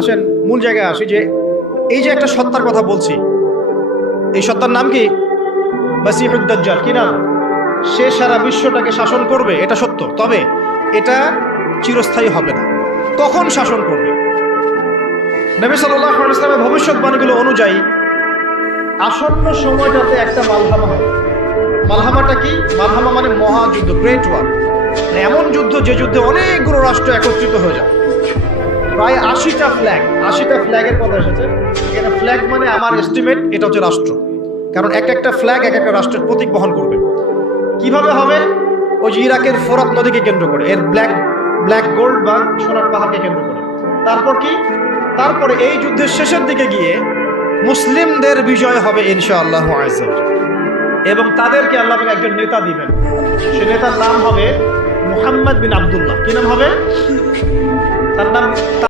আসেন মূল জায়গায় আসি, যে এই যে একটা সত্তার কথা বলছি, এই সত্তার নাম কি? মাসিহুদ দাজ্জাল। কি নাম? সে সারা বিশ্বটাকে শাসন করবে, এটা সত্য। তবে এটা চিরস্থায়ী হবে না, তখন শাসন করবে। নবী সাল্লাল্লাহু আলাইহি ওয়াসাল্লামের ভবিষ্যৎবাণীগুলো অনুযায়ী আসন্ন সময়টাতে একটা মালহামা হবে। মালহামাটা কি? মালহামা মানে মহাযুদ্ধ, গ্রেট ওয়ার। মানে এমন যুদ্ধ যে যুদ্ধে অনেকগুলো রাষ্ট্র একত্রিত হয়ে যাবে। প্রায় 80টা ফ্ল্যাগ, 80টা ফ্ল্যাগের কথা এসেছে এখানে। ফ্ল্যাগ মানে আমার এস্টিমেট এটা হচ্ছে রাষ্ট্র, কারণ এক একটা ফ্ল্যাগ এক একটা রাষ্ট্রের প্রতীক বহন করবে। কিভাবে হবে? ওই যে ইরাকের ফোরাত নদীকে কেন্দ্র করে, এর ব্ল্যাক গোল্ড বা সোনার পাহাড়কে কেন্দ্র করে। তারপর কি? তারপরে এই যুদ্ধের শেষের দিকে গিয়ে মুসলিমদের বিজয় হবে ইনশাআল্লাহ আযজা ওয়া জাল্লা। এবং তাদেরকে আল্লাহ পাক একজন নেতা দিবেন, সে নেতার নাম হবে মুহাম্মদ বিন আব্দুল্লাহ। কি নাম হবে তার? নাম